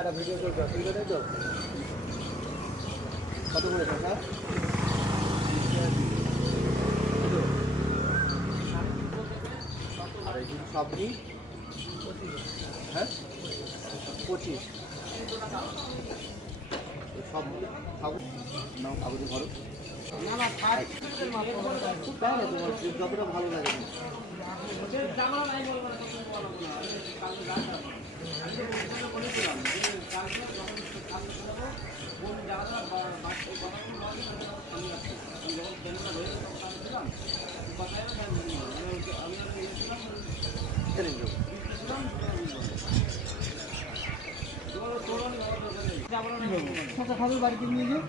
একটা ভিডিও চলছে, তুলবে তাই তো? কত করে টাকা? আর এই যদি সব নিই, হ্যাঁ 25। সব সব নাও কাগজে ভরো। না না তাই না, তোমার যতটা ভালো লাগে। খাবার বাড়িতে নিয়ে যাও।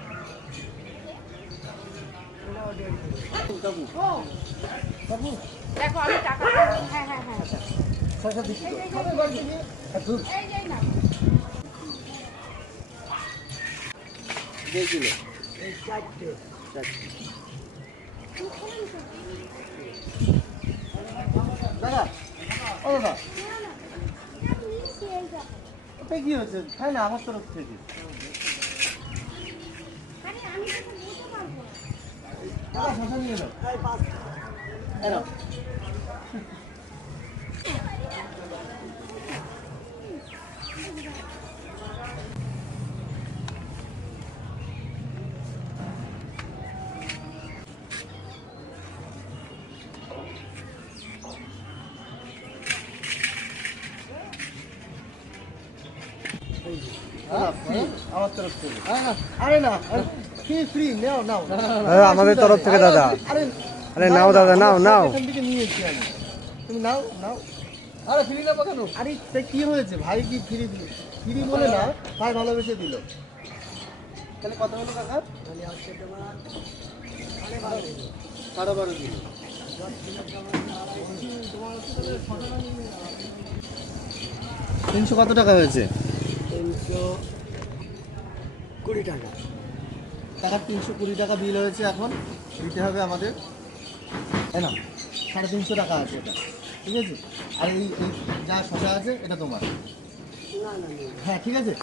দেখো আমি টাকা হ্যাঁ হ্যাঁ হ্যাঁ দেখছিলে দাদা, ও দাদা ওটা কি হচ্ছে? তাই না আমার তরফ থেকে দাদা শশা নিয়ে এলো। এলো আমার তরফ থেকে। আরে না ফ্রি নাও নাও আমাদের তরফ থেকে দাদা। আরে নাও দাদা, নাও নাও। এখান থেকে নিয়েছি আমি, তুমি নাও নাও। আরে ফ্রি না কেন? আরে কি হয়েছে ভাই? কি ফ্রি ফ্রি বলে না, ভাই ভালোবেসে দিল। তাহলে কত হলো কাকা? 12.5 কিলো। 300 কত টাকা হয়েছে? 320 টাকা। টাকা 320 টাকা বিল হয়েছে। এখন দিতে হবে আমাদের, তাই না? 350 টাকা আছে এটা, ঠিক আছে? আর এই যা শশা আছে এটা তোমার। হ্যাঁ ঠিক আছে।